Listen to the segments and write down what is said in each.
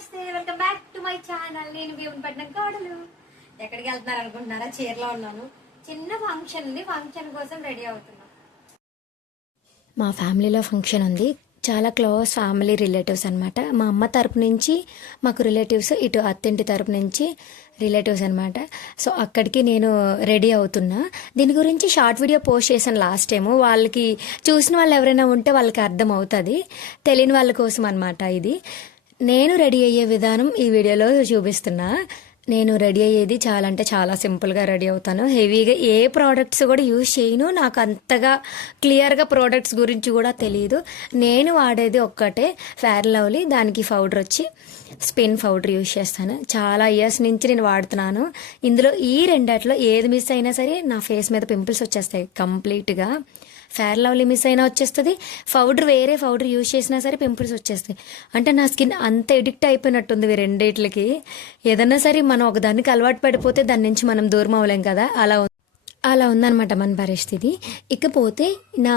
నమస్తే welcome back to my channel నేను భీముని పట్టిన కోడలు. ఎక్కడికి వెళ్తున్నారు అనుకుంటున్నారా? చీరలో ఉన్నాను. చిన్న ఫంక్షన్ ఉంది. ఫంక్షన్ కోసం రెడీ అవుతున్నాను మా ఫ్యామిలీలో ఫంక్షన్ ఉంది. చాలా క్లోజ్ ఫ్యామిలీ రిలేటివ్స్ అనమాట మా అమ్మ తరపు నుంచి మాకు రిలేటివ్స్ ఇటు అత్తింటి తరపు నుంచి రిలేటివ్స్ అనమాట సో అక్కడికి నేను రెడీ అవుతున్నా. దీని గురించి షార్ట్ వీడియో పోస్ట్ చేశాను లాస్ట్ టైం వాళ్ళకి చూసిన వాళ్ళు ఎవరైనా ఉంటే వాళ్ళకి అర్థం అవుతుంది తెలియని వాళ్ళ కోసం అనమాట ఇది. నేను రెడీ అయ్యే విధానం ఈ వీడియోలో చూపిస్తున్నా. నేను రెడీ అయ్యేది చాలా అంటే చాలా సింపుల్గా రెడీ అవుతాను. హెవీగా ఏ ప్రోడక్ట్స్ కూడా యూజ్ చేయను. నాకు అంతగా క్లియర్గా ప్రోడక్ట్స్ గురించి కూడా తెలియదు నేను వాడేది ఒక్కటే ఫేర్ లవ్లీ దానికి పౌడర్ వచ్చి స్పిన్ పౌడర్ యూజ్ చేస్తాను. చాలా ఇయర్స్ నుంచి నేను వాడుతున్నాను. ఇందులో ఈ రెండట్లో ఏది మిస్ అయినా సరే నా ఫేస్ మీద పింపుల్స్ వచ్చేస్తాయి కంప్లీట్గా ఫేర్ లవ్లీ మిస్ అయినా వచ్చేస్తుంది. పౌడర్ వేరే పౌడర్ యూజ్ చేసినా సరే పింపుల్స్ వచ్చేస్తాయి. అంటే నా స్కిన్ అంత ఎడిక్ట్ అయిపోయినట్టుంది ఇవి రెండిట్లకి. ఏదన్నా సరే మన మనం ఒకదానికి అలవాటు పడిపోతే దాని నుంచి మనం దూరం అవ్వలేం కదా? అలా ఉంది. అలా ఉందన్నమాట మన పరిస్థితి. ఇకపోతే నా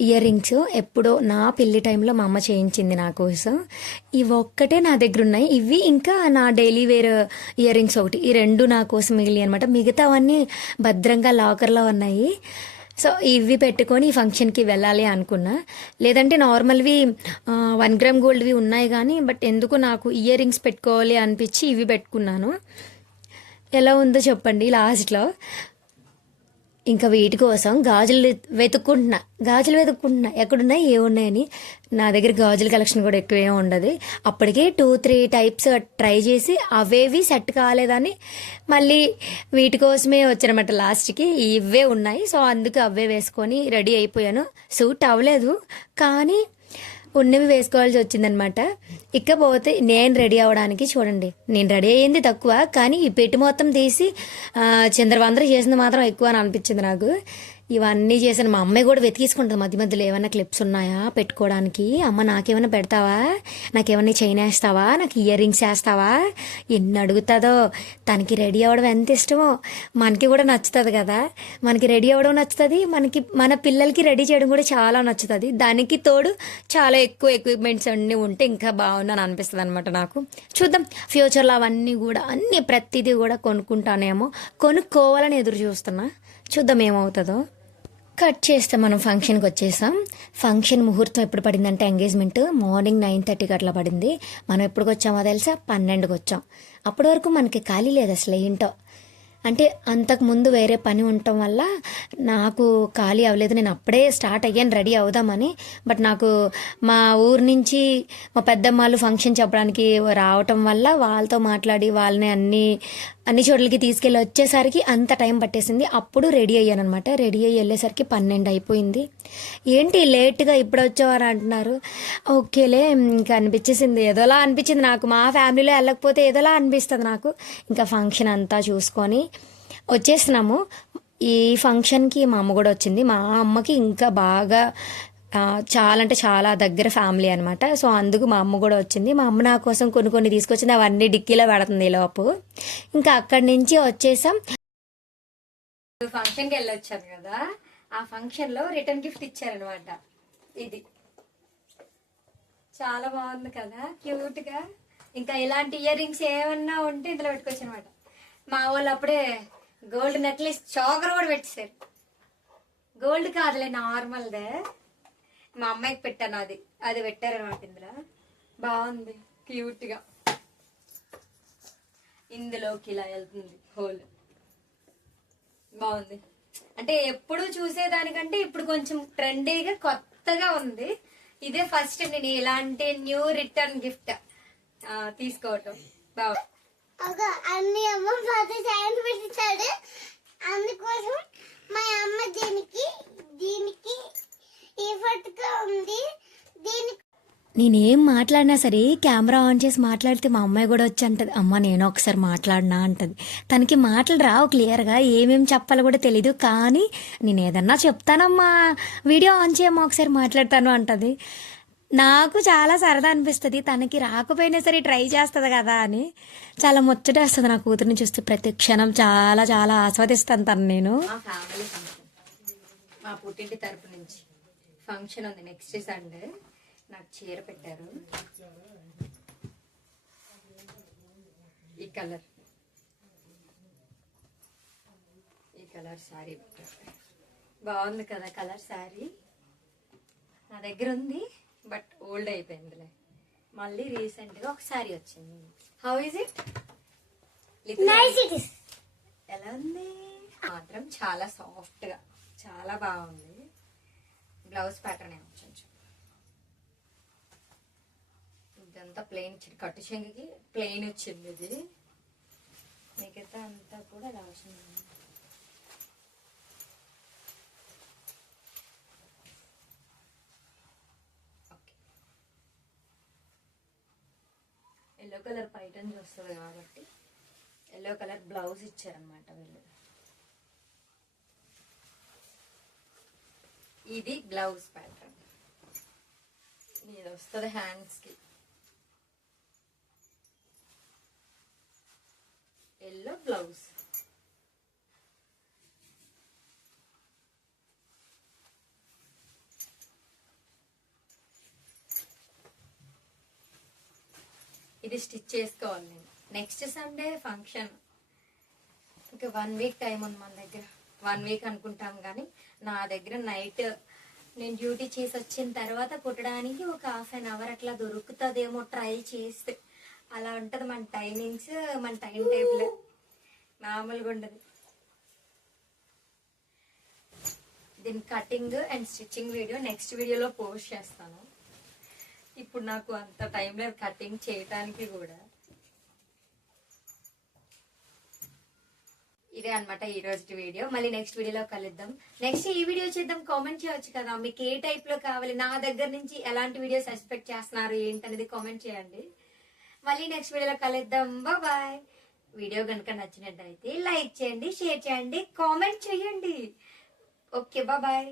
ఇయర్ రింగ్స్ ఎప్పుడో నా పెళ్ళి టైంలో మా అమ్మ చేయించింది నా కోసం. ఇవి ఒక్కటే నా దగ్గర ఉన్నాయి. ఇవి ఇంకా నా డైలీ వేర్ ఇయర్ రింగ్స్ ఒకటి. ఈ రెండు నా కోసం మిగిలి అనమాట మిగతావన్నీ భద్రంగా లాకర్లో ఉన్నాయి. సో ఇవి పెట్టుకొని ఈ ఫంక్షన్కి వెళ్ళాలి అనుకున్నా. లేదంటే నార్మల్వి వన్ గ్రామ్ గోల్డ్వి ఉన్నాయి కానీ బట్ ఎందుకు నాకు ఇయర్ రింగ్స్ పెట్టుకోవాలి అనిపించి ఇవి పెట్టుకున్నాను. ఎలా ఉందో చెప్పండి లాస్ట్లో ఇంకా వీటి కోసం గాజులు వెతుక్కుంటున్నా. గాజులు వెతుక్కుంటున్నా. ఎక్కడున్నాయి? ఏమున్నాయని. నా దగ్గర గాజుల కలెక్షన్ కూడా ఎక్కువే ఉండదు. అప్పటికే టూ త్రీ టైప్స్ ట్రై చేసి అవేవి సెట్ కాలేదని మళ్ళీ వీటి కోసమే వచ్చానమాట లాస్ట్కి ఇవే ఉన్నాయి. సో అందుకు అవే వేసుకొని రెడీ అయిపోయాను. సూట్ అవ్వలేదు. కానీ ఉన్నవి వేసుకోవాల్సి వచ్చిందనమాట. ఇకపోతే నేను రెడీ అవ్వడానికి చూడండి. నేను రెడీ అయ్యింది తక్కువ కానీ ఈ పెట్టి మొత్తం తీసి చంద్రవందర చేసింది మాత్రం ఎక్కువ అని అనిపించింది నాకు. ఇవన్నీ చేశాను. మా అమ్మాయి కూడా వెతికిసుకుంటుంది మధ్య మధ్యలో. ఏమైనా క్లిప్స్ ఉన్నాయా పెట్టుకోవడానికి అమ్మ నాకేమైనా పెడతావా? నాకేమైనా చైన్ వేస్తావా? నాకు ఇయర్ రింగ్స్ వేస్తావా? ఎన్ని అడుగుతుందో? తనకి రెడీ అవ్వడం ఎంత ఇష్టమో మనకి కూడా నచ్చుతుంది కదా. మనకి రెడీ అవ్వడం నచ్చుతుంది. మనకి మన పిల్లలకి రెడీ చేయడం కూడా చాలా నచ్చుతుంది. దానికి తోడు చాలా ఎక్కువ ఎక్విప్మెంట్స్ అన్నీ ఉంటే ఇంకా బాగుందని అనిపిస్తుంది అనమాట నాకు. చూద్దాం. ఫ్యూచర్లో అవన్నీ కూడా అన్ని ప్రతిదీ కూడా కొనుక్కుంటానేమో. కొనుక్కోవాలని ఎదురు చూస్తున్నా. చూద్దాం ఏమవుతుందో కట్ చేస్తే మనం ఫంక్షన్కి వచ్చేసాం. ఫంక్షన్ ముహూర్తం ఎప్పుడు పడిందంటే ఎంగేజ్మెంట్ మార్నింగ్ నైన్ థర్టీకి అట్లా పడింది. మనం ఎప్పుడు వచ్చామో తెలుసా? పన్నెండుకి వచ్చాం. అప్పటి వరకు మనకి ఖాళీ లేదు అసలు ఏంటో. అంటే అంతకు ముందు వేరే పని ఉండటం వల్ల నాకు ఖాళీ అవ్వలేదు. నేను అప్పుడే స్టార్ట్ అయ్యాను రెడీ అవుదామని. బట్ నాకు మా ఊరు నుంచి మా పెద్దమ్మాళ్ళు ఫంక్షన్ చెప్పడానికి రావటం వల్ల వాళ్ళతో మాట్లాడి వాళ్ళని అన్ని అన్ని చోట్లకి తీసుకెళ్ళి వచ్చేసరికి అంత టైం పట్టేసింది. అప్పుడు రెడీ అయ్యాను అనమాట రెడీ అయ్యి వెళ్ళేసరికి పన్నెండు అయిపోయింది. ఏంటి లేట్గా ఇప్పుడు వచ్చేవారు అంటున్నారు. ఓకేలే ఇంకా అనిపించేసింది. ఏదోలా అనిపించింది నాకు. మా ఫ్యామిలీలో వెళ్ళకపోతే ఏదోలా అనిపిస్తుంది నాకు. ఇంకా ఫంక్షన్ అంతా చూసుకొని వచ్చేసినాము ఈ ఫంక్షన్కి మా అమ్మ కూడా వచ్చింది. మా అమ్మకి ఇంకా బాగా చాలా అంటే చాలా దగ్గర ఫ్యామిలీ అనమాట సో అందుకు మా అమ్మ కూడా వచ్చింది. మా అమ్మ నా కోసం కొన్ని కొన్ని తీసుకొచ్చింది. అవన్నీ డిక్కీలో పెడుతుంది ఈ లోపు. ఇంకా అక్కడి నుంచి వచ్చేసాం. ఫంక్షన్కి వెళ్ళొచ్చాను కదా. ఆ ఫంక్షన్లో రిటర్న్ గిఫ్ట్ ఇచ్చారనమాట ఇది. చాలా బాగుంది కదా. క్యూట్గా ఇంకా ఇలాంటి ఇయర్ రింగ్స్ ఏమన్నా ఉంటే ఇందులో పెట్టుకోవచ్చు అనమాట మా వాళ్ళు అప్పుడే గోల్డ్ నెక్లెస్ చోకర్ కూడా పెట్టేశారు. గోల్డ్ కాదులే నార్మల్దే మా అమ్మాయికి పెట్టాను అది. అది పెట్టారనమాట ఇందులో బాగుంది. క్యూట్గా. ఇందులోకి ఇలా వెళ్తుంది. హోల్. బాగుంది. అంటే ఎప్పుడు చూసేదానికంటే ఇప్పుడు కొంచెం ట్రెండీగా కొత్తగా ఉంది. ఇదే ఫస్ట్ నేను ఇలాంటి న్యూ రిటర్న్ గిఫ్ట్ తీసుకోవటం. బాగుంది. అన్ని అమ్మ సైన్స్ పెట్టించాడు. అందుకోసం మా అమ్మ దీనికి దీనికి ఉంది దీనికి నేనేం మాట్లాడినా సరే కెమెరా ఆన్ చేసి మాట్లాడితే మా అమ్మాయి కూడా వచ్చి అంటది అమ్మ నేను ఒకసారి మాట్లాడినా అంటది. తనకి మాటలు రావు క్లియర్గా ఏమేం చెప్పాలో కూడా తెలీదు. కానీ నేను ఏదన్నా చెప్తానమ్మా వీడియో ఆన్ చేయమ్మా ఒకసారి మాట్లాడతాను అంటది. నాకు చాలా సరదా అనిపిస్తుంది. తనకి రాకపోయినా సరే ట్రై చేస్తుంది కదా అని. చాలా ముచ్చటేస్తుంది నా కూతురిని చూస్తే. ప్రతి క్షణం చాలా చాలా ఆస్వాదిస్తాను తను నేను. మా ఫ్యామిలీ ఫంక్షన్. మా పుట్టింటి తరపు నుంచి. ఫంక్షన్ ఉంది నెక్స్ట్ సండే. నాకు చీర పెట్టారు. కలర్. ఈ కలర్ శారీ బాగుంది కదా కలర్ శారీ నా దగ్గర ఉంది బట్ ఓల్డ్ అయిపోయిందిలే. మళ్ళీ రీసెంట్గా ఒక శారీ వచ్చింది. హౌ ఇస్ ఇట్ ఎలా ఉంది? మాత్రం చాలా సాఫ్ట్గా చాలా బాగుంది. బ్లౌజ్ ప్యాటర్న్ ఏమో కొంచెం ఇదంతా ప్లెయిన్ ఇచ్చింది. కట్టు చెంగుకి ప్లెయిన్ వచ్చింది ఇది. మిగతా అంతా కూడా ఇలా వచ్చింది ఓకే ఎల్లో కలర్ పైటన్ వస్తుంది కాబట్టి ఎల్లో కలర్ బ్లౌజ్ ఇచ్చారనమాట వీళ్ళు. ఇది బ్లౌజ్ ప్యాటర్న్. ఇది వస్తుంది హ్యాండ్స్కి ఎల్లో బ్లౌజ్. ఇది స్టిచ్ చేసుకోవాలి నేను. నెక్స్ట్ సండే ఫంక్షన్ ఇంకా వన్ వీక్ టైం ఉంది మన దగ్గర. వన్ వీక్ అనుకుంటాం కానీ నా దగ్గర నైట్ నేను డ్యూటీ చేసి వచ్చిన తర్వాత పుట్టడానికి ఒక హాఫ్ అన్ అవర్ అట్లా దొరుకుతుందేమో ట్రై చేస్తే. అలా ఉంటుంది మన టైమింగ్స్ మన టైం టేబుల్. మామూలుగా ఉండదు. దీని cutting and stitching video next వీడియోలో పోస్ట్ చేస్తాను. ఇప్పుడు నాకు అంత టైం లేదు కటింగ్ చేయటానికి కూడా. ఇదే అనమాట ఈ రోజు వీడియో. మళ్ళీ నెక్స్ట్ వీడియోలో కలుద్దాం. నెక్స్ట్ ఈ వీడియో చేద్దాం కామెంట్ చేయొచ్చు కదా. మీకు ఏ టైప్లో కావాలి నా దగ్గర నుంచి ఎలాంటి వీడియోస్ ఎక్స్పెక్ట్ చేస్తున్నారు ఏంటనేది కామెంట్ చేయండి. మళ్ళీ నెక్స్ట్ వీడియోలో కలుద్దాం. బాయ్ వీడియో కనుక నచ్చినట్టయితే లైక్ చేయండి షేర్ చేయండి కామెంట్ చేయండి. Okay bye